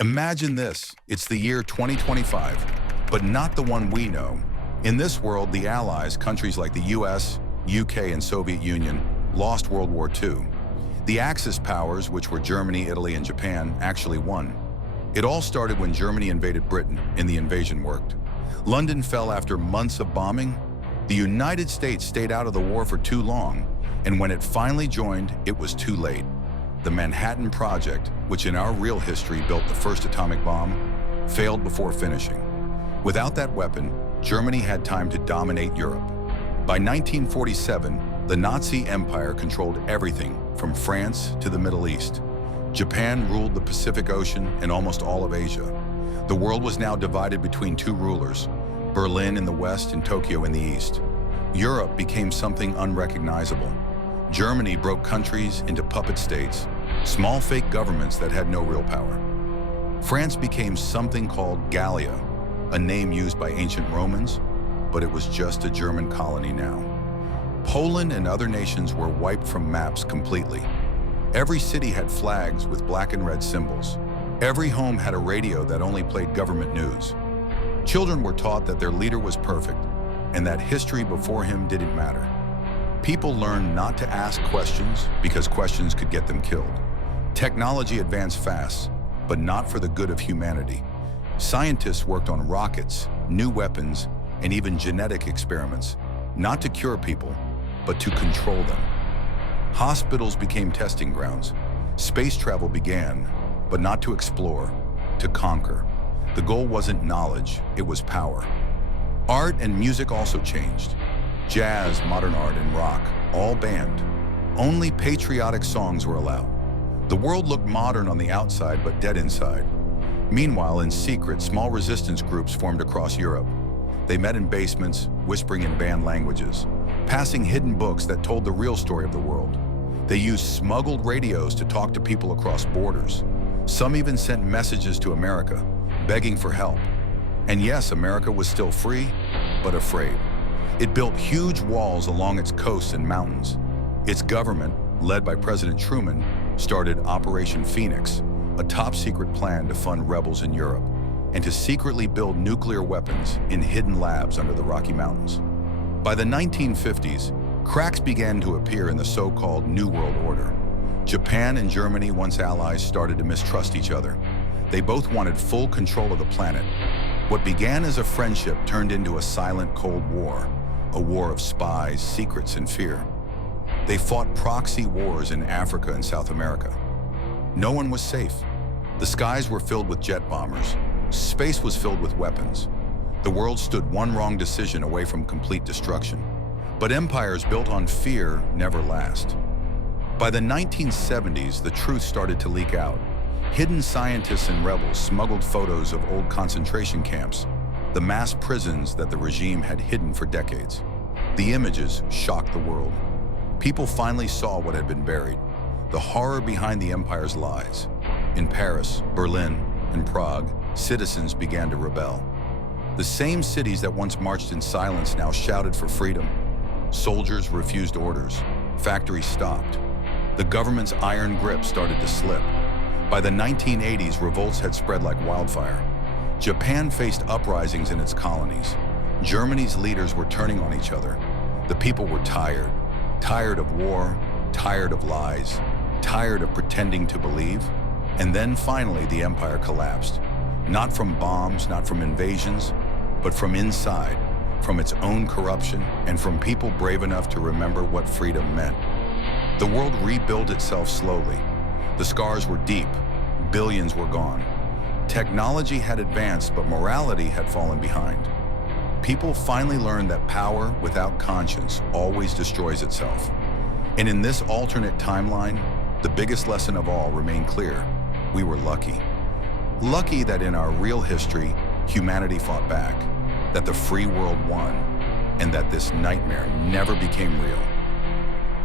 Imagine this, it's the year 2025, but not the one we know. In this world, the Allies, countries like the US, UK, and Soviet Union, lost World War II. The Axis powers, which were Germany, Italy, and Japan, actually won. It all started when Germany invaded Britain, and the invasion worked. London fell after months of bombing. The United States stayed out of the war for too long, and when it finally joined, it was too late. The Manhattan Project, which in our real history built the first atomic bomb, failed before finishing. Without that weapon, Germany had time to dominate Europe. By 1947, the Nazi Empire controlled everything from France to the Middle East. Japan ruled the Pacific Ocean and almost all of Asia. The world was now divided between two rulers, Berlin in the west and Tokyo in the east. Europe became something unrecognizable. Germany broke countries into puppet states, small fake governments that had no real power. France became something called Gallia, a name used by ancient Romans, but it was just a German colony now. Poland and other nations were wiped from maps completely. Every city had flags with black and red symbols. Every home had a radio that only played government news. Children were taught that their leader was perfect and that history before him didn't matter. People learned not to ask questions because questions could get them killed. Technology advanced fast, but not for the good of humanity. Scientists worked on rockets, new weapons, and even genetic experiments, not to cure people, but to control them. Hospitals became testing grounds. Space travel began, but not to explore, to conquer. The goal wasn't knowledge, it was power. Art and music also changed. Jazz, modern art, and rock, all banned. Only patriotic songs were allowed. The world looked modern on the outside, but dead inside. Meanwhile, in secret, small resistance groups formed across Europe. They met in basements, whispering in banned languages, passing hidden books that told the real story of the world. They used smuggled radios to talk to people across borders. Some even sent messages to America, begging for help. And yes, America was still free, but afraid. It built huge walls along its coasts and mountains. Its government, led by President Truman, started Operation Phoenix, a top-secret plan to fund rebels in Europe and to secretly build nuclear weapons in hidden labs under the Rocky Mountains. By the 1950s, cracks began to appear in the so-called New World Order. Japan and Germany, once allies, started to mistrust each other. They both wanted full control of the planet. What began as a friendship turned into a silent Cold War, a war of spies, secrets, and fear. They fought proxy wars in Africa and South America. No one was safe. The skies were filled with jet bombers. Space was filled with weapons. The world stood one wrong decision away from complete destruction. But empires built on fear never last. By the 1970s, the truth started to leak out. Hidden scientists and rebels smuggled photos of old concentration camps, the mass prisons that the regime had hidden for decades. The images shocked the world. People finally saw what had been buried, the horror behind the empire's lies. In Paris, Berlin, and Prague, citizens began to rebel. The same cities that once marched in silence now shouted for freedom. Soldiers refused orders. Factories stopped. The government's iron grip started to slip. By the 1980s, revolts had spread like wildfire. Japan faced uprisings in its colonies. Germany's leaders were turning on each other. The people were tired. Tired of war, tired of lies, tired of pretending to believe. And then finally the empire collapsed. Not from bombs, not from invasions, but from inside, from its own corruption, and from people brave enough to remember what freedom meant. The world rebuilt itself slowly. The scars were deep, billions were gone. Technology had advanced, but morality had fallen behind. People finally learned that power without conscience always destroys itself. And in this alternate timeline, the biggest lesson of all remained clear. We were lucky. Lucky that in our real history, humanity fought back, that the free world won, and that this nightmare never became real.